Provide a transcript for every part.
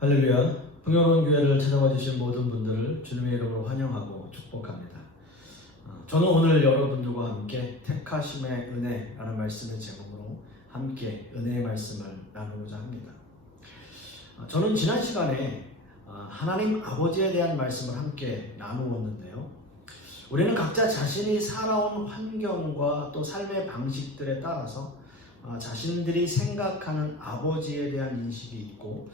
할렐루야. 풍요로운 교회를 찾아와 주신 모든 분들을 주님의 이름으로 환영하고 축복합니다. 저는 오늘 여러분들과 함께 택하심의 은혜라는 말씀의 제목으로 함께 은혜의 말씀을 나누고자 합니다. 저는 지난 시간에 하나님 아버지에 대한 말씀을 함께 나누었는데요. 우리는 각자 자신이 살아온 환경과 또 삶의 방식들에 따라서 자신들이 생각하는 아버지에 대한 인식이 있고,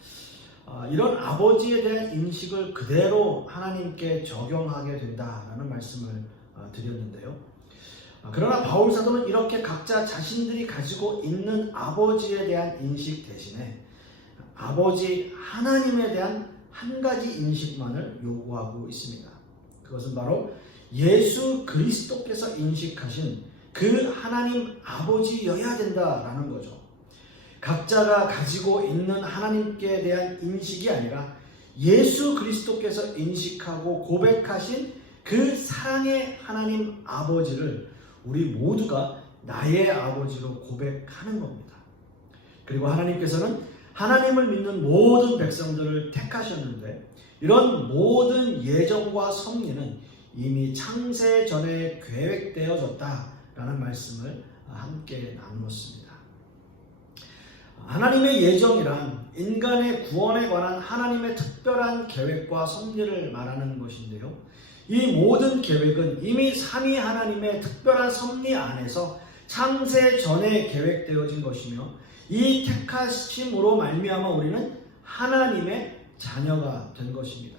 이런 아버지에 대한 인식을 그대로 하나님께 적용하게 된다라는 말씀을 드렸는데요. 그러나 바울 사도는 이렇게 각자 자신들이 가지고 있는 아버지에 대한 인식 대신에 아버지 하나님에 대한 한 가지 인식만을 요구하고 있습니다. 그것은 바로 예수 그리스도께서 인식하신 그 하나님 아버지여야 된다라는 거죠. 각자가 가지고 있는 하나님께 대한 인식이 아니라 예수 그리스도께서 인식하고 고백하신 그 사랑의 하나님 아버지를 우리 모두가 나의 아버지로 고백하는 겁니다. 그리고 하나님께서는 하나님을 믿는 모든 백성들을 택하셨는데, 이런 모든 예정과 섭리는 이미 창세 전에 계획되어졌다라는 말씀을 함께 나누었습니다. 하나님의 예정이란 인간의 구원에 관한 하나님의 특별한 계획과 섭리를 말하는 것인데요. 이 모든 계획은 이미 삼위 하나님의 특별한 섭리 안에서 창세 전에 계획되어진 것이며, 이 택하심으로 말미암아 우리는 하나님의 자녀가 된 것입니다.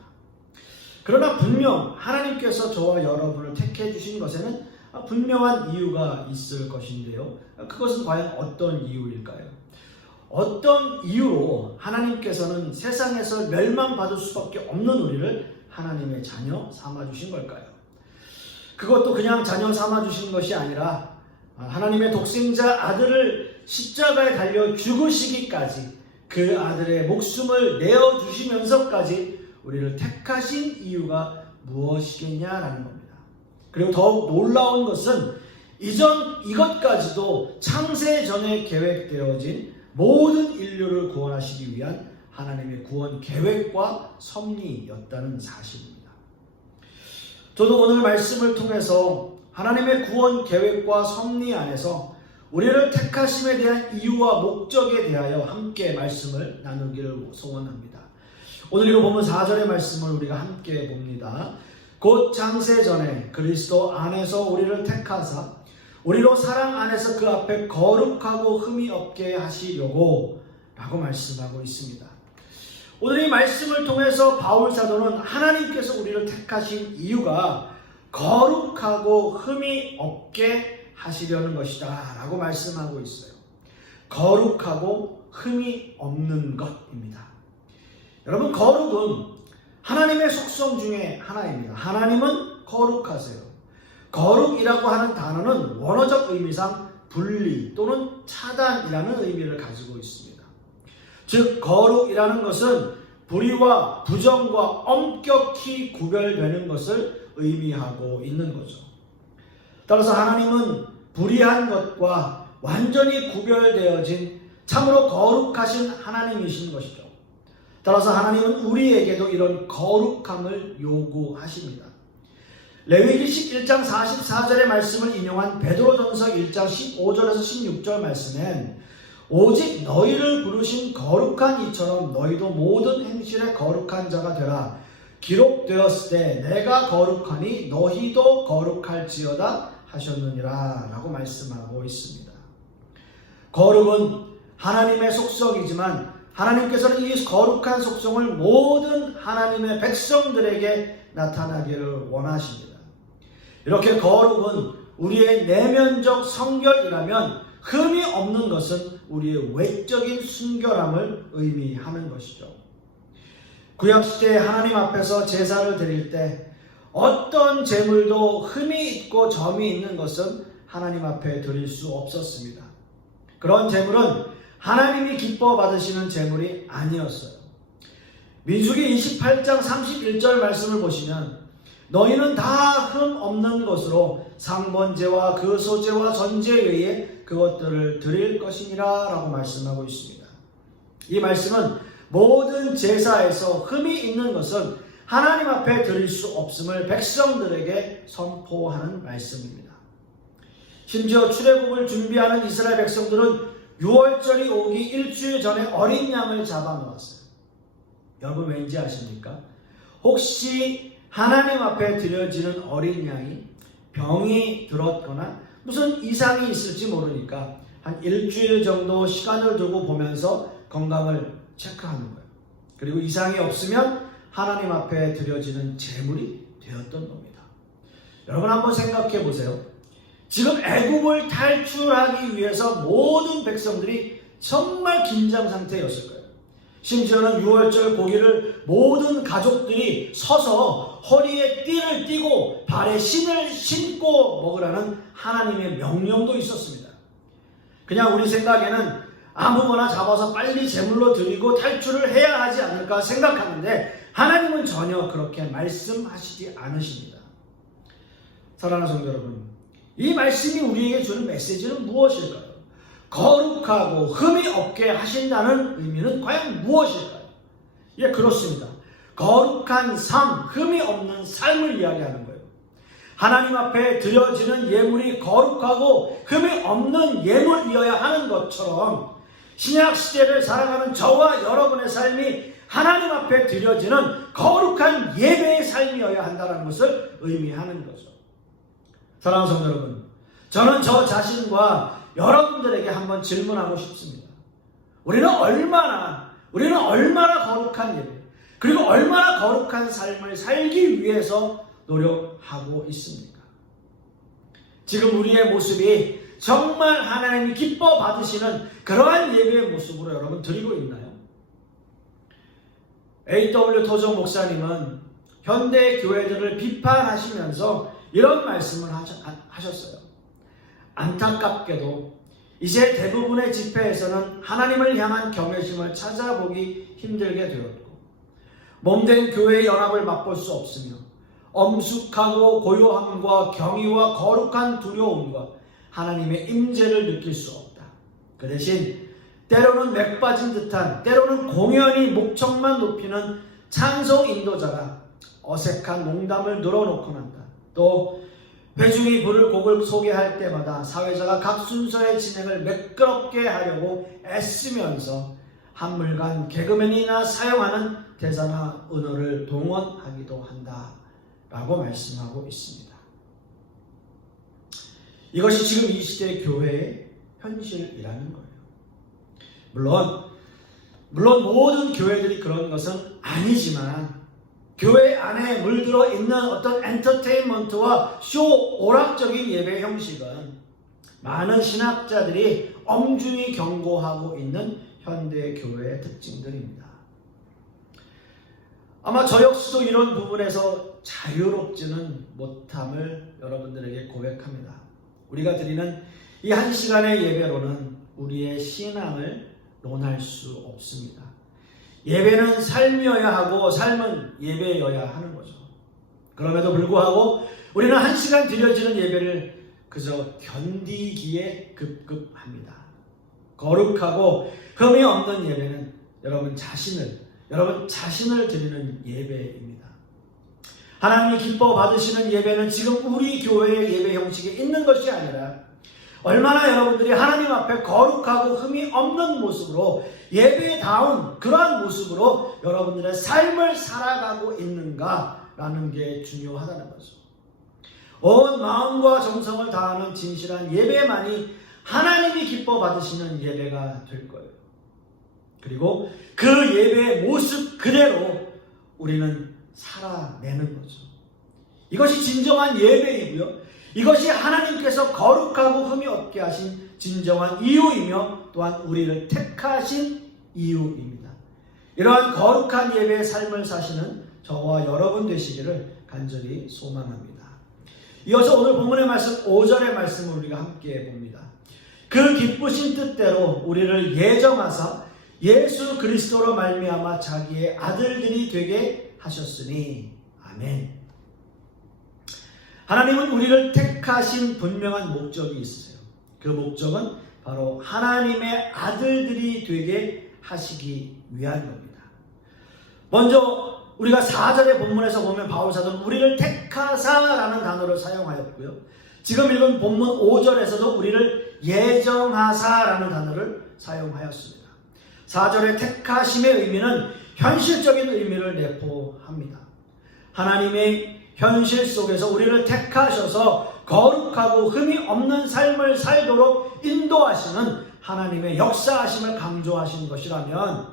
그러나 분명 하나님께서 저와 여러분을 택해 주신 것에는 분명한 이유가 있을 것인데요. 그것은 과연 어떤 이유일까요? 어떤 이유로 하나님께서는 세상에서 멸망받을 수밖에 없는 우리를 하나님의 자녀 삼아주신 걸까요? 그것도 그냥 자녀 삼아주신 것이 아니라 하나님의 독생자 아들을 십자가에 달려 죽으시기까지 그 아들의 목숨을 내어주시면서까지 우리를 택하신 이유가 무엇이겠냐라는 겁니다. 그리고 더욱 놀라운 것은 이것까지도 창세 전에 계획되어진 모든 인류를 구원하시기 위한 하나님의 구원 계획과 섭리였다는 사실입니다. 저도 오늘 말씀을 통해서 하나님의 구원 계획과 섭리 안에서 우리를 택하심에 대한 이유와 목적에 대하여 함께 말씀을 나누기를 소원합니다. 오늘 이거 보면 4절의 말씀을 우리가 함께 봅니다. 곧 창세 전에 그리스도 안에서 우리를 택하사 우리로 사랑 안에서 그 앞에 거룩하고 흠이 없게 하시려고 라고 말씀하고 있습니다. 오늘 이 말씀을 통해서 바울 사도는 하나님께서 우리를 택하신 이유가 거룩하고 흠이 없게 하시려는 것이다 라고 말씀하고 있어요. 거룩하고 흠이 없는 것입니다. 여러분, 거룩은 하나님의 속성 중에 하나입니다. 하나님은 거룩하세요. 거룩이라고 하는 단어는 원어적 의미상 분리 또는 차단이라는 의미를 가지고 있습니다. 즉, 거룩이라는 것은 불의와 부정과 엄격히 구별되는 것을 의미하고 있는 거죠. 따라서 하나님은 불의한 것과 완전히 구별되어진 참으로 거룩하신 하나님이신 것이죠. 따라서 하나님은 우리에게도 이런 거룩함을 요구하십니다. 레위기 11장 44절의 말씀을 인용한 베드로전서 1장 15절에서 16절 말씀엔 오직 너희를 부르신 거룩한 이처럼 너희도 모든 행실에 거룩한 자가 되라. 기록되었을 때 내가 거룩하니 너희도 거룩할지어다 하셨느니라 라고 말씀하고 있습니다. 거룩은 하나님의 속성이지만 하나님께서는 이 거룩한 속성을 모든 하나님의 백성들에게 나타나기를 원하십니다. 이렇게 거룩은 우리의 내면적 성결이라면 흠이 없는 것은 우리의 외적인 순결함을 의미하는 것이죠. 구약시대에 하나님 앞에서 제사를 드릴 때 어떤 제물도 흠이 있고 점이 있는 것은 하나님 앞에 드릴 수 없었습니다. 그런 제물은 하나님이 기뻐 받으시는 제물이 아니었어요. 민수기 28장 31절 말씀을 보시면 너희는 다 흠 없는 것으로 상번제와 그소제와 전제 외에 그것들을 드릴 것이니라 라고 말씀하고 있습니다. 이 말씀은 모든 제사에서 흠이 있는 것은 하나님 앞에 드릴 수 없음을 백성들에게 선포하는 말씀입니다. 심지어 출애굽을 준비하는 이스라엘 백성들은 6월절이 오기 일주일 전에 어린 양을 잡아놓았어요. 여러분 왠지 아십니까? 혹시 하나님 앞에 드려지는 어린 양이 병이 들었거나 무슨 이상이 있을지 모르니까 한 일주일 정도 시간을 두고 보면서 건강을 체크하는 거예요. 그리고 이상이 없으면 하나님 앞에 드려지는 제물이 되었던 겁니다. 여러분 한번 생각해 보세요. 지금 애굽을 탈출하기 위해서 모든 백성들이 정말 긴장 상태였을 거예요. 심지어는 6월절 고기를 모든 가족들이 서서 허리에 띠를 띠고 발에 신을 신고 먹으라는 하나님의 명령도 있었습니다. 그냥 우리 생각에는 아무거나 잡아서 빨리 제물로 드리고 탈출을 해야 하지 않을까 생각하는데 하나님은 전혀 그렇게 말씀하시지 않으십니다. 사랑하는 성도 여러분, 이 말씀이 우리에게 주는 메시지는 무엇일까요? 거룩하고 흠이 없게 하신다는 의미는 과연 무엇일까요? 예, 그렇습니다. 거룩한 삶, 흠이 없는 삶을 이야기하는 거예요. 하나님 앞에 드려지는 예물이 거룩하고 흠이 없는 예물이어야 하는 것처럼 신약 시대를 살아가는 저와 여러분의 삶이 하나님 앞에 드려지는 거룩한 예배의 삶이어야 한다는 것을 의미하는 거죠. 사랑하는 성도 여러분, 저는 저 자신과 여러분들에게 한번 질문하고 싶습니다. 우리는 얼마나 거룩한 예배, 그리고 얼마나 거룩한 삶을 살기 위해서 노력하고 있습니까? 지금 우리의 모습이 정말 하나님이 기뻐 받으시는 그러한 예배의 모습으로 여러분 드리고 있나요? A.W. 토종 목사님은 현대 교회들을 비판하시면서 이런 말씀을 하셨어요. 안타깝게도 이제 대부분의 집회에서는 하나님을 향한 경외심을 찾아보기 힘들게 되었고 몸된 교회의 연합을 맛볼 수 없으며 엄숙하고 고요함과 경의와 거룩한 두려움과 하나님의 임재를 느낄 수 없다. 그 대신 때로는 맥 빠진 듯한, 때로는 공연히 목청만 높이는 찬송 인도자가 어색한 농담을 늘어놓고 난다. 또 회중이 부를 곡을 소개할 때마다 사회자가 각 순서의 진행을 매끄럽게 하려고 애쓰면서 한물간 개그맨이나 사용하는 대사나 은어를 동원하기도 한다 라고 말씀하고 있습니다. 이것이 지금 이 시대의 교회의 현실이라는 거예요. 물론 모든 교회들이 그런 것은 아니지만 교회 안에 물들어 있는 어떤 엔터테인먼트와 쇼 오락적인 예배 형식은 많은 신학자들이 엄중히 경고하고 있는 현대 교회의 특징들입니다. 아마 저 역시도 이런 부분에서 자유롭지는 못함을 여러분들에게 고백합니다. 우리가 드리는 이 한 시간의 예배로는 우리의 신앙을 논할 수 없습니다. 예배는 삶이어야 하고 삶은 예배여야 하는 거죠. 그럼에도 불구하고 우리는 한 시간 드려지는 예배를 그저 견디기에 급급합니다. 거룩하고 흠이 없는 예배는 여러분 자신을 드리는 예배입니다. 하나님이 기뻐 받으시는 예배는 지금 우리 교회의 예배 형식에 있는 것이 아니라 얼마나 여러분들이 하나님 앞에 거룩하고 흠이 없는 모습으로 예배다운 그러한 모습으로 여러분들의 삶을 살아가고 있는가라는 게 중요하다는 거죠. 온 마음과 정성을 다하는 진실한 예배만이 하나님이 기뻐 받으시는 예배가 될 거예요. 그리고 그 예배의 모습 그대로 우리는 살아내는 거죠. 이것이 진정한 예배이고요. 이것이 하나님께서 거룩하고 흠이 없게 하신 진정한 이유이며 또한 우리를 택하신 이유입니다. 이러한 거룩한 예배의 삶을 사시는 저와 여러분 되시기를 간절히 소망합니다. 이어서 오늘 본문의 말씀 5절의 말씀을 우리가 함께 봅니다. 그 기쁘신 뜻대로 우리를 예정하사 예수 그리스도로 말미암아 자기의 아들들이 되게 하셨으니 아멘. 하나님은 우리를 택하신 분명한 목적이 있으세요. 그 목적은 바로 하나님의 아들들이 되게 하시기 위한 겁니다. 먼저 우리가 4절의 본문에서 보면 바울사도는 우리를 택하사라는 단어를 사용하였고요. 지금 읽은 본문 5절에서도 우리를 예정하사라는 단어를 사용하였습니다. 4절의 택하심의 의미는 현실적인 의미를 내포합니다. 하나님의 현실 속에서 우리를 택하셔서 거룩하고 흠이 없는 삶을 살도록 인도하시는 하나님의 역사하심을 강조하신 것이라면,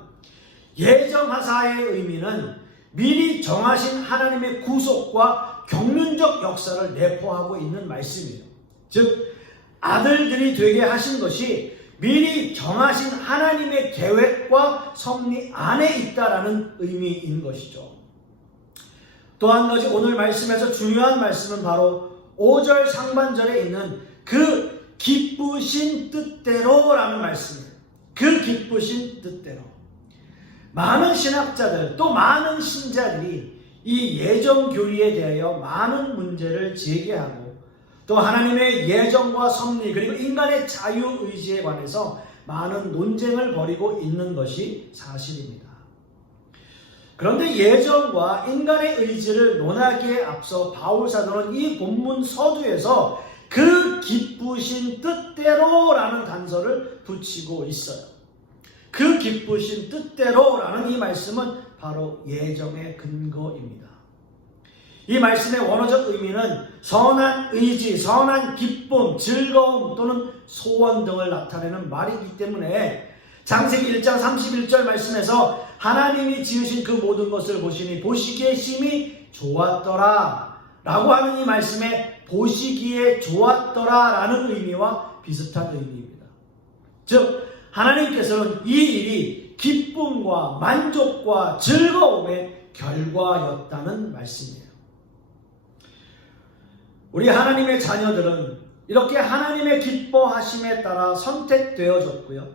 예정하사의 의미는 미리 정하신 하나님의 구속과 경륜적 역사를 내포하고 있는 말씀이에요. 즉 아들들이 되게 하신 것이 미리 정하신 하나님의 계획과 섭리 안에 있다라는 의미인 것이죠. 또 한 가지 오늘 말씀에서 중요한 말씀은 바로 5절 상반절에 있는 그 기쁘신 뜻대로라는 말씀이에요. 그 기쁘신 뜻대로. 많은 신학자들 또 많은 신자들이 이 예정 교리에 대하여 많은 문제를 제기하고 또 하나님의 예정과 섭리 그리고 인간의 자유의지에 관해서 많은 논쟁을 벌이고 있는 것이 사실입니다. 그런데 예정과 인간의 의지를 논하기에 앞서 바울사도는 이 본문 서두에서 그 기쁘신 뜻대로라는 단서를 붙이고 있어요. 그 기쁘신 뜻대로라는 이 말씀은 바로 예정의 근거입니다. 이 말씀의 원어적 의미는 선한 의지, 선한 기쁨, 즐거움 또는 소원 등을 나타내는 말이기 때문에 창세기 1장 31절 말씀에서 하나님이 지으신 그 모든 것을 보시니 보시기에 심히 좋았더라 라고 하는 이 말씀에 보시기에 좋았더라 라는 의미와 비슷한 의미입니다. 즉 하나님께서는 이 일이 기쁨과 만족과 즐거움의 결과였다는 말씀이에요. 우리 하나님의 자녀들은 이렇게 하나님의 기뻐하심에 따라 선택되어졌고요.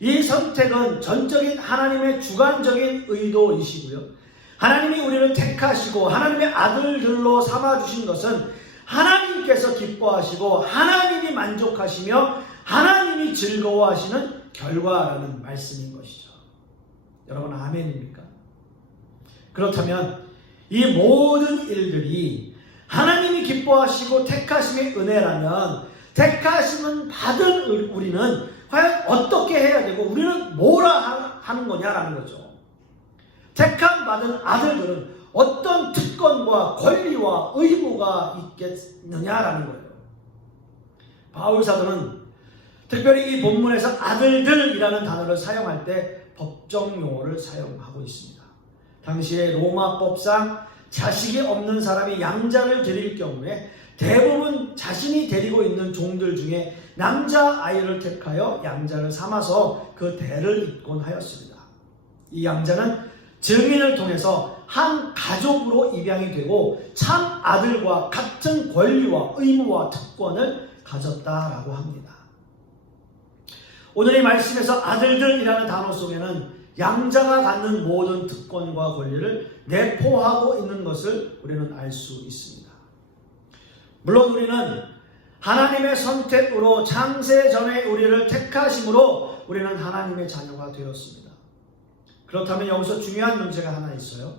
이 선택은 전적인 하나님의 주관적인 의도이시고요. 하나님이 우리를 택하시고 하나님의 아들들로 삼아주신 것은 하나님께서 기뻐하시고 하나님이 만족하시며 하나님이 즐거워하시는 결과라는 말씀인 것이죠. 여러분 아멘입니까? 그렇다면 이 모든 일들이 하나님이 기뻐하시고 택하심의 은혜라면 택하심은 받은 우리는 과연 어떻게 해야 되고 우리는 뭐라 하는 거냐라는 거죠. 택함 받은 아들들은 어떤 특권과 권리와 의무가 있겠느냐라는 거예요. 바울사도는 특별히 이 본문에서 아들들이라는 단어를 사용할 때 법정 용어를 사용하고 있습니다. 당시의 로마법상 자식이 없는 사람이 양자를 드릴 경우에 대부분 자신이 데리고 있는 종들 중에 남자아이를 택하여 양자를 삼아서 그 대를 잇곤 하였습니다. 이 양자는 증인을 통해서 한 가족으로 입양이 되고 참 아들과 같은 권리와 의무와 특권을 가졌다라고 합니다. 오늘 이 말씀에서 아들들이라는 단어 속에는 양자가 갖는 모든 특권과 권리를 내포하고 있는 것을 우리는 알 수 있습니다. 물론 우리는 하나님의 선택으로 창세 전에 우리를 택하심으로 우리는 하나님의 자녀가 되었습니다. 그렇다면 여기서 중요한 문제가 하나 있어요.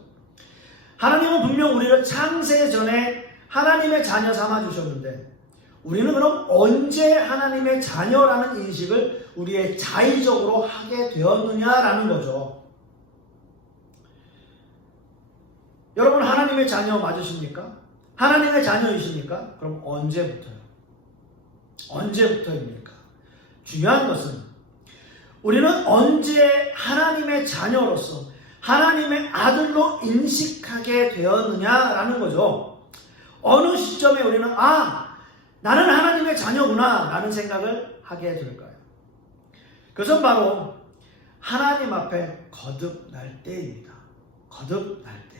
하나님은 분명 우리를 창세 전에 하나님의 자녀 삼아주셨는데 우리는 그럼 언제 하나님의 자녀라는 인식을 우리의 자의적으로 하게 되었느냐라는 거죠. 여러분 하나님의 자녀 맞으십니까? 하나님의 자녀이십니까? 그럼 언제부터요? 언제부터입니까? 중요한 것은 우리는 언제 하나님의 자녀로서 하나님의 아들로 인식하게 되었느냐라는 거죠. 어느 시점에 우리는 나는 하나님의 자녀구나 라는 생각을 하게 될까요? 그것은 바로 하나님 앞에 거듭날 때입니다. 거듭날 때.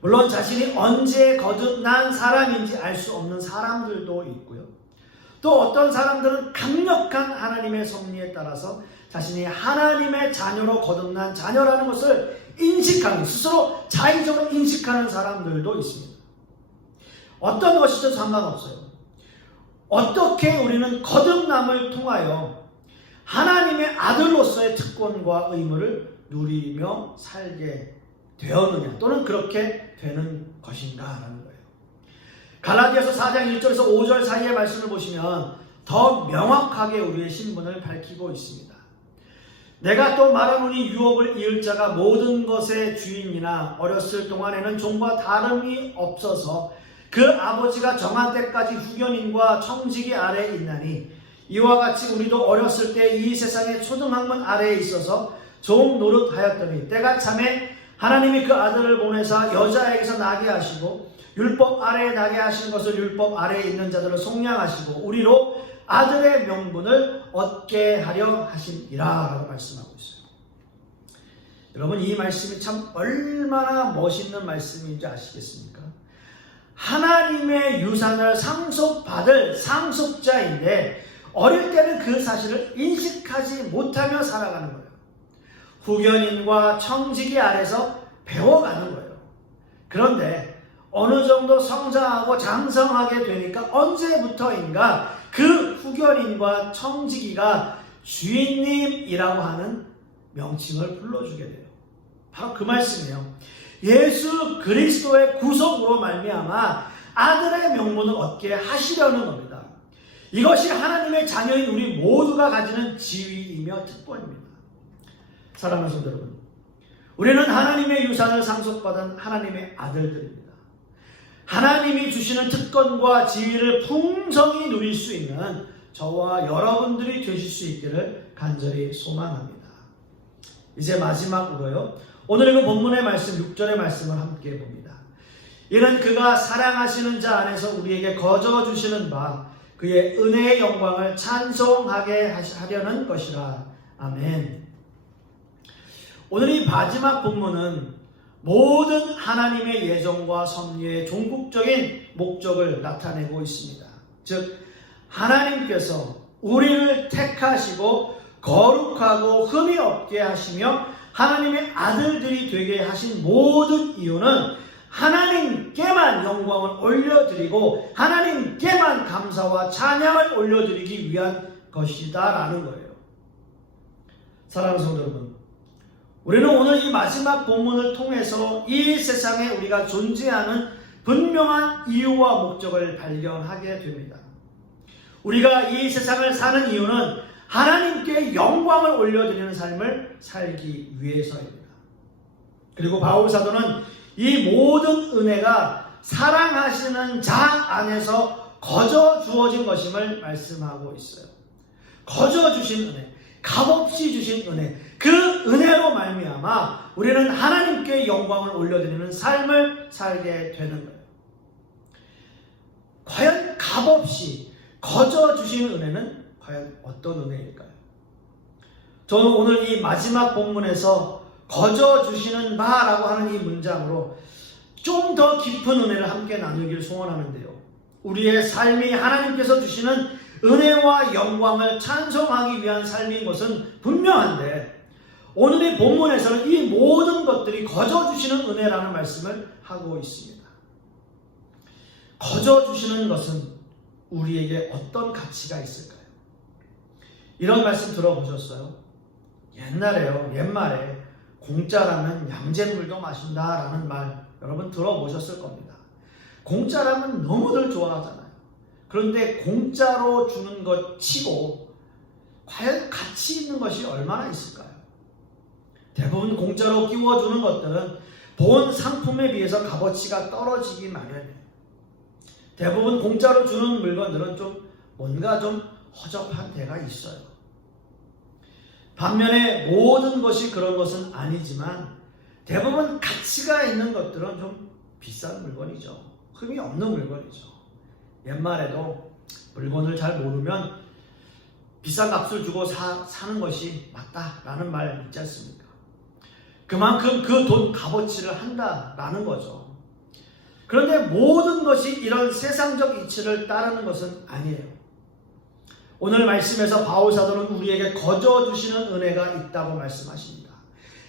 물론 자신이 언제 거듭난 사람인지 알 수 없는 사람들도 있고요. 또 어떤 사람들은 강력한 하나님의 섭리에 따라서 자신이 하나님의 자녀로 거듭난 자녀라는 것을 인식하는, 스스로 자의적으로 인식하는 사람들도 있습니다. 어떤 것이든 상관없어요. 어떻게 우리는 거듭남을 통하여 하나님의 아들로서의 특권과 의무를 누리며 살게 되었느냐 또는 그렇게 되는 것인가 라는 거예요. 갈라디아서 4장 1절에서 5절 사이의 말씀을 보시면 더 명확하게 우리의 신분을 밝히고 있습니다. 내가 또 말하노니 유업을 이을 자가 모든 것의 주인이나 어렸을 동안에는 종과 다름이 없어서 그 아버지가 정한 때까지 후견인과 청지기 아래에 있나니 이와 같이 우리도 어렸을 때 이 세상의 초등학문 아래에 있어서 종 노릇하였더니 때가 참에 하나님이 그 아들을 보내사 여자에게서 나게 하시고 율법 아래에 나게 하신 것을 율법 아래에 있는 자들을 속량하시고 우리로 아들의 명분을 얻게 하려 하심이라 라고 말씀하고 있어요. 여러분, 이 말씀이 참 얼마나 멋있는 말씀인지 아시겠습니까? 하나님의 유산을 상속받을 상속자인데 어릴 때는 그 사실을 인식하지 못하며 살아가는 거예요. 후견인과 청지기 아래서 배워가는 거예요. 그런데 어느 정도 성장하고 장성하게 되니까 언제부터인가 그 후견인과 청지기가 주인님이라고 하는 명칭을 불러주게 돼요. 바로 그 말씀이에요. 예수 그리스도의 구속으로 말미암아 아들의 명분을 얻게 하시려는 겁니다. 이것이 하나님의 자녀인 우리 모두가 가지는 지위이며 특권입니다. 사랑하는 성도 여러분, 우리는 하나님의 유산을 상속받은 하나님의 아들들입니다. 하나님이 주시는 특권과 지위를 풍성히 누릴 수 있는 저와 여러분들이 되실 수 있기를 간절히 소망합니다. 이제 마지막으로요, 오늘 그 본문의 말씀 6절의 말씀을 함께 봅니다. 이는 그가 사랑하시는 자 안에서 우리에게 거저 주시는 바 그의 은혜의 영광을 찬송하게 하려는 것이라. 아멘. 오늘 이 마지막 본문은 모든 하나님의 예정과 섭리의 종국적인 목적을 나타내고 있습니다. 즉 하나님께서 우리를 택하시고 거룩하고 흠이 없게 하시며 하나님의 아들들이 되게 하신 모든 이유는 하나님께만 영광을 올려드리고 하나님께만 감사와 찬양을 올려드리기 위한 것이다 라는 거예요. 사랑하는 성도 여러분, 우리는 오늘 이 마지막 본문을 통해서 이 세상에 우리가 존재하는 분명한 이유와 목적을 발견하게 됩니다. 우리가 이 세상을 사는 이유는 하나님께 영광을 올려드리는 삶을 살기 위해서입니다. 그리고 바울 사도는 이 모든 은혜가 사랑하시는 자 안에서 거저 주어진 것임을 말씀하고 있어요. 거저 주신 은혜, 값없이 주신 은혜, 그 은혜로 말미암아 우리는 하나님께 영광을 올려드리는 삶을 살게 되는 거예요. 과연 값없이 거저 주신 은혜는 과연 어떤 은혜일까요? 저는 오늘 이 마지막 본문에서 거저 주시는 바라고 하는 이 문장으로 좀 더 깊은 은혜를 함께 나누기를 소원하는데요. 우리의 삶이 하나님께서 주시는 은혜와 영광을 찬송하기 위한 삶인 것은 분명한데 오늘의 본문에서는 이 모든 것들이 거저 주시는 은혜라는 말씀을 하고 있습니다. 거저 주시는 것은 우리에게 어떤 가치가 있을까요? 이런 말씀 들어보셨어요? 옛말에 공짜라면 양잿물도 마신다라는 말 여러분 들어보셨을 겁니다. 공짜라면 너무들 좋아하잖아요. 그런데 공짜로 주는 것 치고 과연 가치 있는 것이 얼마나 있을까요? 대부분 공짜로 끼워주는 것들은 본 상품에 비해서 값어치가 떨어지기 마련이에요. 대부분 공짜로 주는 물건들은 뭔가 좀 허접한 데가 있어요. 반면에 모든 것이 그런 것은 아니지만 대부분 가치가 있는 것들은 좀 비싼 물건이죠. 흠이 없는 물건이죠. 옛말에도 물건을 잘 모르면 비싼 값을 주고 사는 것이 맞다라는 말 있지 않습니까? 그만큼 그 돈 값어치를 한다라는 거죠. 그런데 모든 것이 이런 세상적 이치를 따르는 것은 아니에요. 오늘 말씀에서 바울 사도는 우리에게 거저 주시는 은혜가 있다고 말씀하십니다.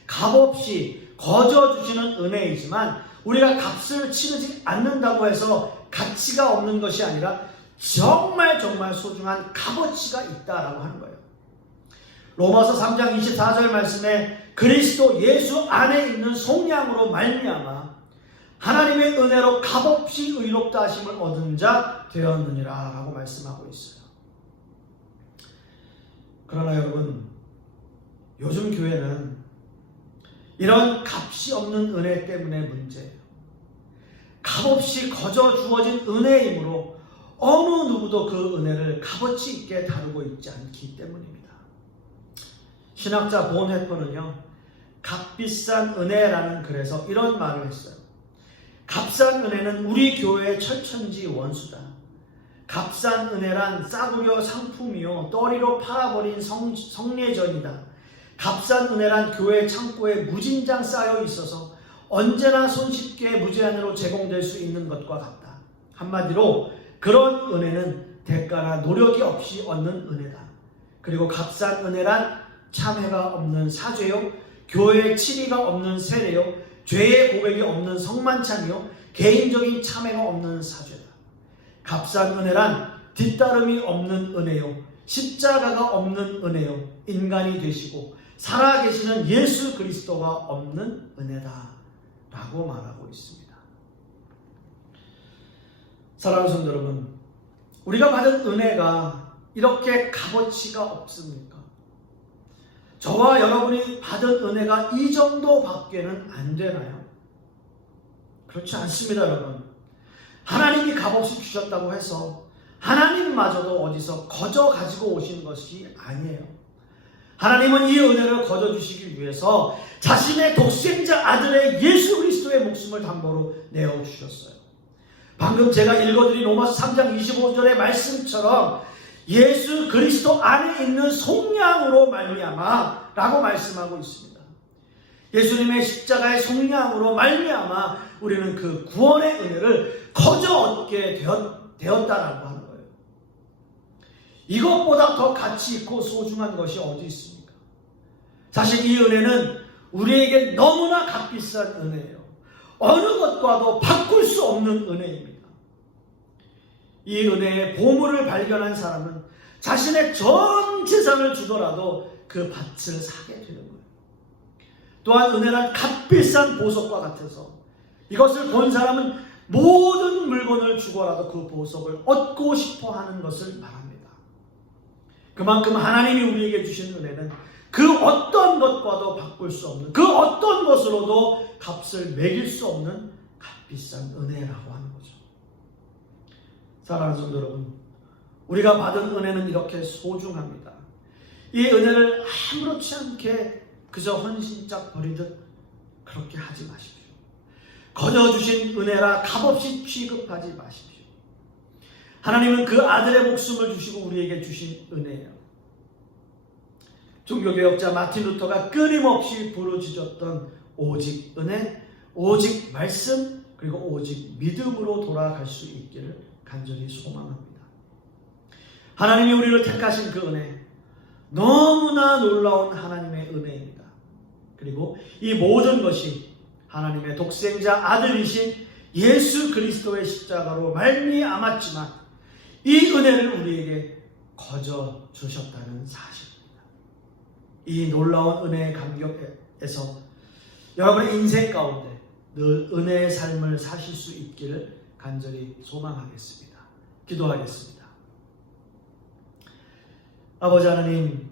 값없이 거저 주시는 은혜이지만 우리가 값을 치르지 않는다고 해서 가치가 없는 것이 아니라 정말 소중한 값어치가 있다라고 하는 거예요. 로마서 3장 24절 말씀에 그리스도 예수 안에 있는 속량으로 말미암아 하나님의 은혜로 값없이 의롭다 하심을 얻은 자 되었느니라 라고 말씀하고 있어요. 그러나 여러분, 요즘 교회는 이런 값이 없는 은혜 때문에 문제예요. 값없이 거저 주어진 은혜이므로 어느 누구도 그 은혜를 값어치 있게 다루고 있지 않기 때문입니다. 신학자 본 회퍼는요, 값비싼 은혜라는 글에서 이런 말을 했어요. 값싼 은혜는 우리 교회의 철천지 원수다. 값싼 은혜란 싸구려 상품이요 떠리로 팔아버린 성례전이다. 값싼 은혜란 교회 창고에 무진장 쌓여 있어서 언제나 손쉽게 무제한으로 제공될 수 있는 것과 같다. 한마디로 그런 은혜는 대가나 노력이 없이 얻는 은혜다. 그리고 값싼 은혜란 참회가 없는 사죄요, 교회의 치리가 없는 세례요, 죄의 고백이 없는 성만찬이요, 개인적인 참회가 없는 사죄다. 값싼 은혜란 뒤따름이 없는 은혜요, 십자가가 없는 은혜요, 인간이 되시고 살아계시는 예수 그리스도가 없는 은혜다 라고 말하고 있습니다. 사랑하는 성도 여러분, 우리가 받은 은혜가 이렇게 값어치가 없습니까? 저와 여러분이 받은 은혜가 이 정도밖에는 안 되나요? 그렇지 않습니다, 여러분. 하나님이 값없이 주셨다고 해서 하나님마저도 어디서 거저 가지고 오신 것이 아니에요. 하나님은 이 은혜를 거저 주시기 위해서 자신의 독생자 아들의 예수 그리스도의 목숨을 담보로 내어주셨어요. 방금 제가 읽어드린 로마서 3장 25절의 말씀처럼 예수 그리스도 안에 있는 속량으로 말미암아 라고 말씀하고 있습니다. 예수님의 십자가의 속량으로 말미암아 우리는 그 구원의 은혜를 거저 얻게 되었다라고 하는 거예요. 이것보다 더 가치 있고 소중한 것이 어디 있습니까? 사실 이 은혜는 우리에게 너무나 값비싼 은혜예요. 어느 것과도 바꿀 수 없는 은혜입니다. 이 은혜의 보물을 발견한 사람은 자신의 전 재산을 주더라도 그 밭을 사게 되는 거예요. 또한 은혜란 값비싼 보석과 같아서 이것을 본 사람은 모든 물건을 주고라도 그 보석을 얻고 싶어 하는 것을 말합니다. 그만큼 하나님이 우리에게 주신 은혜는 그 어떤 것과도 바꿀 수 없는, 그 어떤 것으로도 값을 매길 수 없는 값비싼 은혜라고 하는 거죠. 사랑하는 성도 여러분, 우리가 받은 은혜는 이렇게 소중합니다. 이 은혜를 아무렇지 않게 그저 헌신짝 버리듯 그렇게 하지 마십시오. 거저 주신 은혜라 값없이 취급하지 마십시오. 하나님은 그 아들의 목숨을 주시고 우리에게 주신 은혜예요. 종교개혁자 마틴 루터가 끊임없이 부르짖었던 오직 은혜, 오직 말씀, 그리고 오직 믿음으로 돌아갈 수 있기를 간절히 소망합니다. 하나님이 우리를 택하신 그 은혜, 너무나 놀라운 하나님의 은혜입니다. 그리고 이 모든 것이 하나님의 독생자 아들이신 예수 그리스도의 십자가로 말미암았지만 이 은혜를 우리에게 거저 주셨다는 사실입니다. 이 놀라운 은혜의 감격에서 여러분의 인생 가운데 늘 은혜의 삶을 사실 수 있기를 간절히 소망하겠습니다. 기도하겠습니다. 아버지 하나님,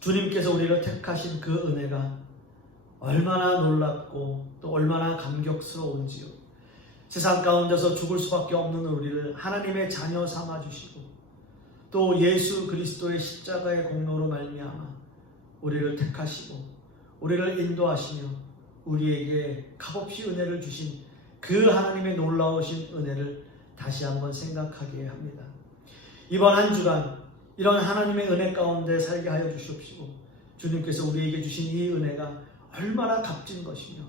주님께서 우리를 택하신 그 은혜가 얼마나 놀랍고 또 얼마나 감격스러운지요. 세상 가운데서 죽을 수밖에 없는 우리를 하나님의 자녀 삼아주시고 또 예수 그리스도의 십자가의 공로로 말미암아 우리를 택하시고 우리를 인도하시며 우리에게 값없이 은혜를 주신 그 하나님의 놀라우신 은혜를 다시 한번 생각하게 합니다. 이번 한 주간 이런 하나님의 은혜 가운데 살게 하여 주시옵시고 주님께서 우리에게 주신 이 은혜가 얼마나 값진 것이며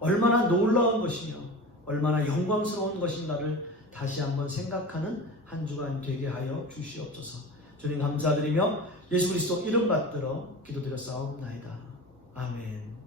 얼마나 놀라운 것이며 얼마나 영광스러운 것인가를 다시 한번 생각하는 한 주간 되게 하여 주시옵소서. 주님 감사드리며 예수 그리스도 이름 받들어 기도드렸사옵나이다. 아멘.